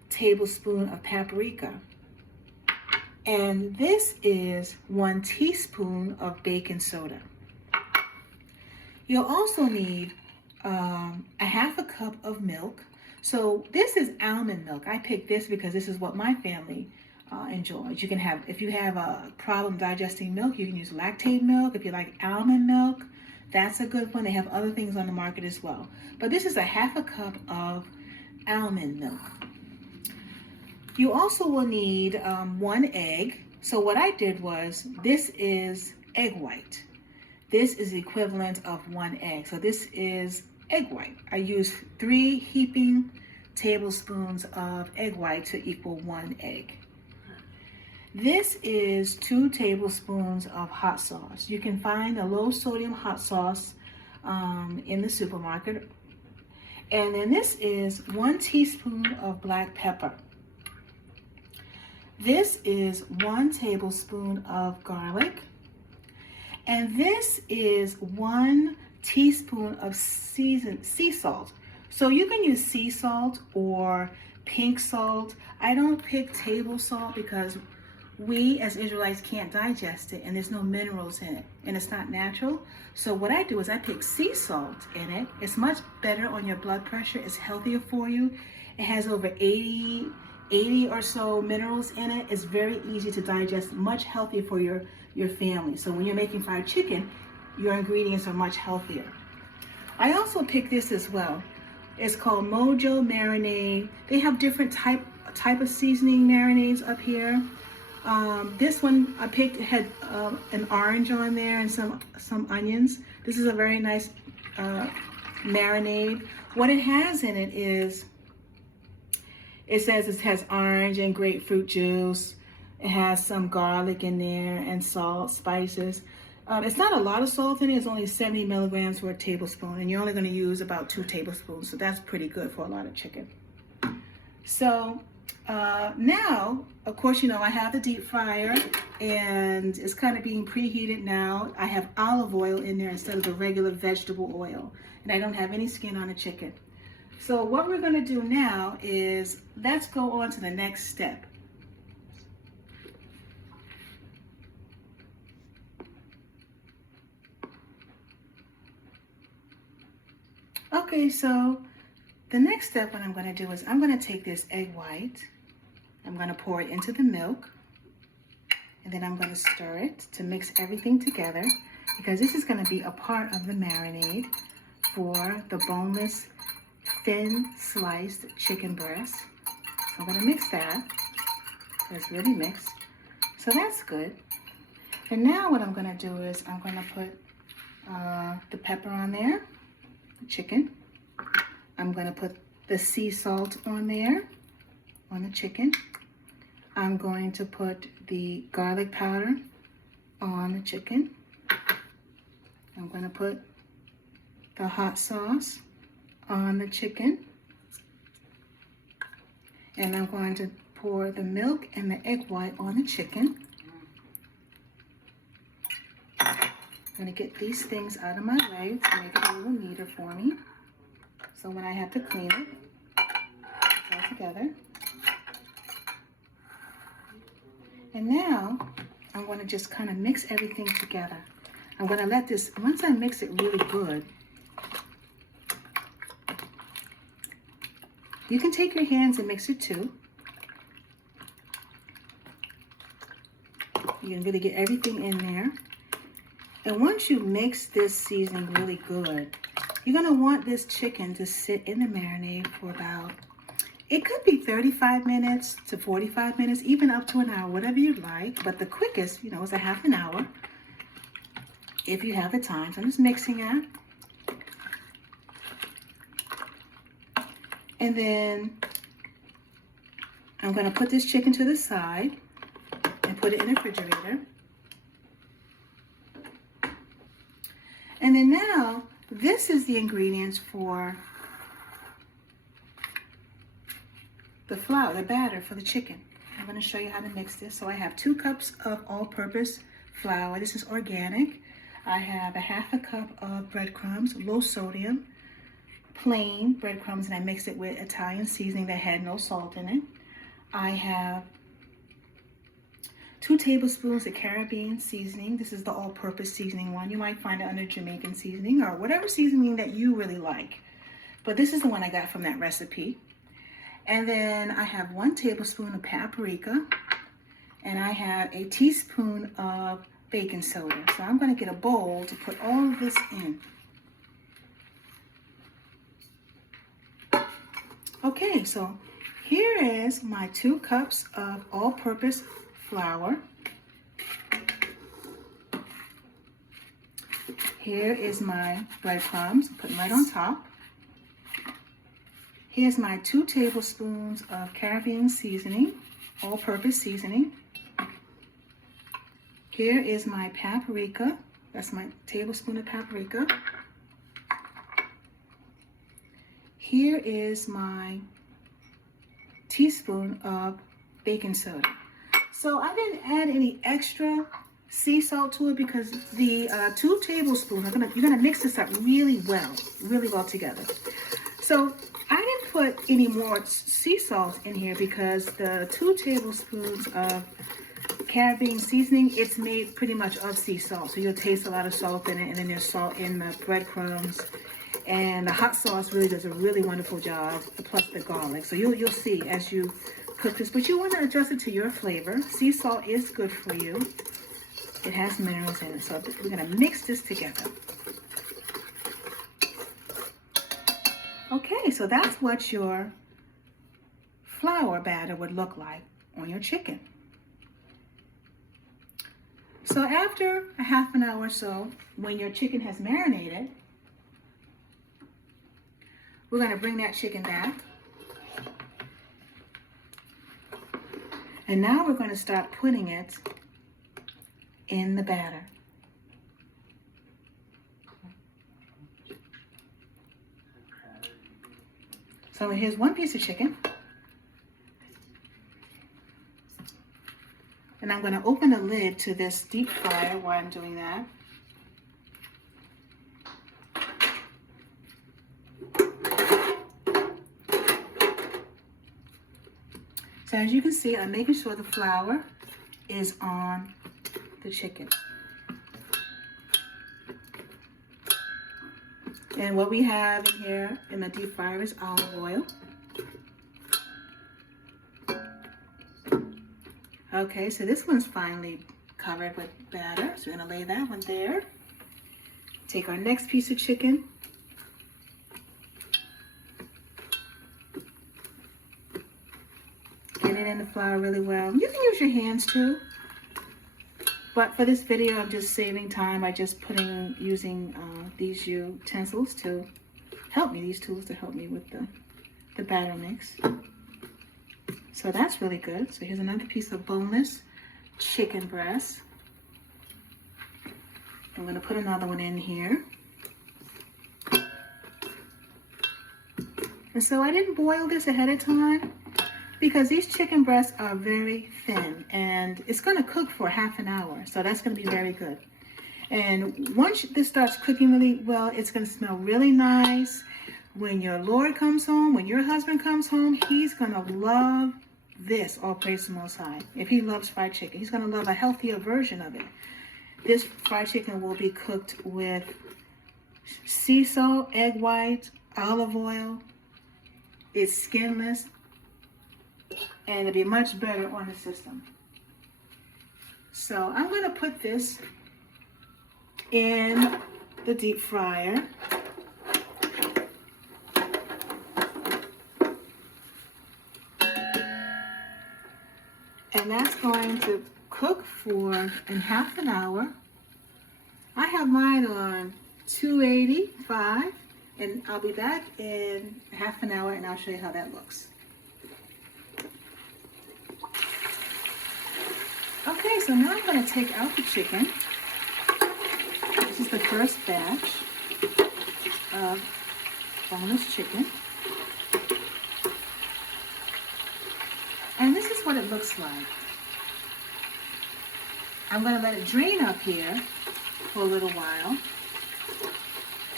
tablespoon of paprika, and this is 1 teaspoon of baking soda. You'll also need a 1/2 cup of milk. So this is almond milk. I picked this because this is what my family enjoys. You can have, if you have a problem digesting milk, you can use lactate milk. If you like almond milk, that's a good one. They have other things on the market as well. But this is a 1/2 cup of almond milk. You also will need 1 egg. So what I did was, this is egg white. This is the equivalent of 1 egg. So this is egg white. I used 3 heaping tablespoons of egg white to equal 1 egg. This is 2 tablespoons of hot sauce. You can find a low sodium hot sauce in the supermarket. And then this is 1 teaspoon of black pepper. This is 1 tablespoon of garlic. And this is 1 teaspoon of seasoned sea salt. So you can use sea salt or pink salt. I don't pick table salt because we as Israelites can't digest it and there's no minerals in it and it's not natural. So what I do is I pick sea salt in it. It's much better on your blood pressure. It's healthier for you. It has over 80 or so minerals in it. It's very easy to digest, much healthier for your family. So when you're making fried chicken, your ingredients are much healthier. I also pick this as well. It's called Mojo Marinade. They have different type of seasoning marinades up here. This one I picked had an orange on there and some onions. This is a very nice marinade. What it has in it is, it says it has orange and grapefruit juice. It has some garlic in there and salt, spices. It's not a lot of salt in it. It's only 70 milligrams for a tablespoon, and you're only going to use about 2 tablespoons. So that's pretty good for a lot of chicken. So now, of course, you know, I have the deep fryer and it's kind of being preheated now. I have olive oil in there instead of the regular vegetable oil, and I don't have any skin on the chicken. So what we're going to do now is let's go on to the next step. Okay, so the next step what I'm going to do is I'm going to take this egg white, I'm going to pour it into the milk, and then I'm going to stir it to mix everything together because this is going to be a part of the marinade for the boneless, thin sliced chicken breast. So I'm going to mix that. It's really mixed. So that's good. And now what I'm going to do is I'm going to put the pepper on there, the chicken. I'm going to put the sea salt on there, on the chicken. I'm going to put the garlic powder on the chicken. I'm going to put the hot sauce on the chicken. And I'm going to pour the milk and the egg white on the chicken. I'm going to get these things out of my way to make it a little neater for me. So when I have to clean it, it's all together. And now I'm going to just kind of mix everything together. I'm going to let this, once I mix it really good, you can take your hands and mix it too. You can really get everything in there. And once you mix this seasoning really good, you're going to want this chicken to sit in the marinade for about, it could be 35 minutes to 45 minutes, even up to an hour, whatever you'd like. But the quickest, you know, is a half an hour if you have the time. So I'm just mixing it. And then I'm going to put this chicken to the side and put it in the refrigerator. And then now, this is the ingredients for the flour, the batter for the chicken. I'm going to show you how to mix this. So I have 2 cups of all-purpose flour. This is organic. I have a half a cup of breadcrumbs, low sodium, plain breadcrumbs, and I mixed it with Italian seasoning that had no salt in it. I have 2 tablespoons of Caribbean seasoning. This is the all-purpose seasoning one. You might find it under Jamaican seasoning or whatever seasoning that you really like. But this is the one I got from that recipe. And then I have 1 tablespoon of paprika, and I have a teaspoon of baking soda. So I'm going to get a bowl to put all of this in. Okay, so here is my 2 cups of all-purpose flour. Here is my breadcrumbs, put them right on top. Here's my 2 tablespoons of Caribbean seasoning, all-purpose seasoning. Here is my paprika. That's my tablespoon of paprika. here is my teaspoon of baking soda. So I didn't add any extra sea salt to it because the 2 tablespoons you're gonna mix this up really well together. So I didn't put any more sea salt in here because the 2 tablespoons of Caribbean seasoning, it's made pretty much of sea salt. So you'll taste a lot of salt in it, and then there's salt in the breadcrumbs. And the hot sauce really does a really wonderful job, plus the garlic. So you'll see as you cook this, but you want to adjust it to your flavor. Sea salt is good for you. It has minerals in it. So we're going to mix this together. Okay, so that's what your flour batter would look like on your chicken. So after a half an hour or so, when your chicken has marinated, we're going to bring that chicken back. And now we're going to start putting it in the batter. So here's 1 piece of chicken. And I'm going to open the lid to this deep fryer while I'm doing that. So as you can see, I'm making sure the flour is on the chicken. And what we have in here in the deep fryer is olive oil. Okay, so this one's finally covered with batter. So we're gonna lay that one there. Take our next piece of chicken. Get it in the flour really well. You can use your hands too. But for this video, I'm just saving time by just using these utensils to help me, these tools to help me with the batter mix. So that's really good. So here's another piece of boneless chicken breast. I'm going to put another one in here. And so I didn't boil this ahead of time because these chicken breasts are very thin and it's going to cook for half an hour. So that's going to be very good. And once this starts cooking really well, it's going to smell really nice. When your Lord comes home, when your husband comes home, he's going to love this, all praise the Most High. If he loves fried chicken, he's going to love a healthier version of it. This fried chicken will be cooked with sea salt, egg white, olive oil. It's skinless, and it'll be much better on the system. So I'm going to put this in the deep fryer. And that's going to cook for half an hour. I have mine on 285, and I'll be back in half an hour and I'll show you how that looks. Okay, so now I'm going to take out the chicken. This is the first batch of boneless chicken. And this is what it looks like. I'm going to let it drain up here for a little while.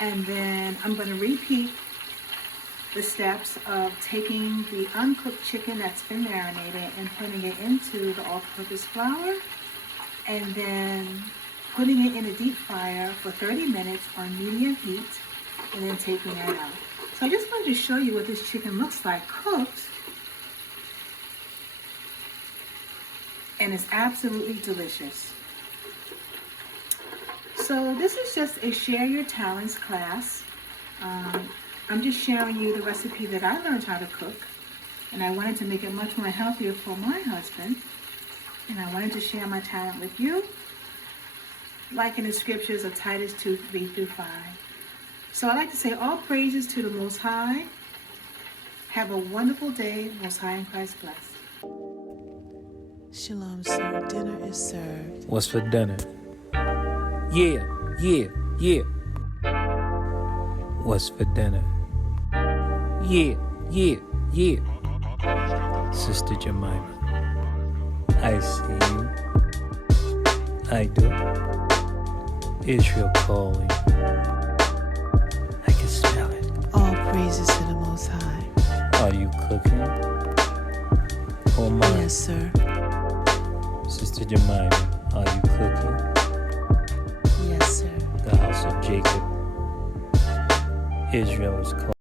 And then I'm going to repeat the steps of taking the uncooked chicken that's been marinated and putting it into the all-purpose flour. And then putting it in a deep fryer for 30 minutes on medium heat. And then taking that out. So I just wanted to show you what this chicken looks like cooked. And it's absolutely delicious. So this is just a Share Your Talents class. I'm just sharing you the recipe that I learned how to cook. And I wanted to make it much more healthier for my husband. And I wanted to share my talent with you. Like in the scriptures of Titus 2:3-5. So I'd like to say all praises to the Most High. Have a wonderful day. Most High in Christ bless. Shalom, sir. Dinner is served. What's for dinner? Yeah. What's for dinner? Yeah. Sister Jemima, I see you. I do. Israel calling. I can smell it. All praises to the Most High. Are you cooking? Oh my. Yes, sir. Sister Jemima, are you cooking? Yes, sir. The house of Jacob. Israel is calling.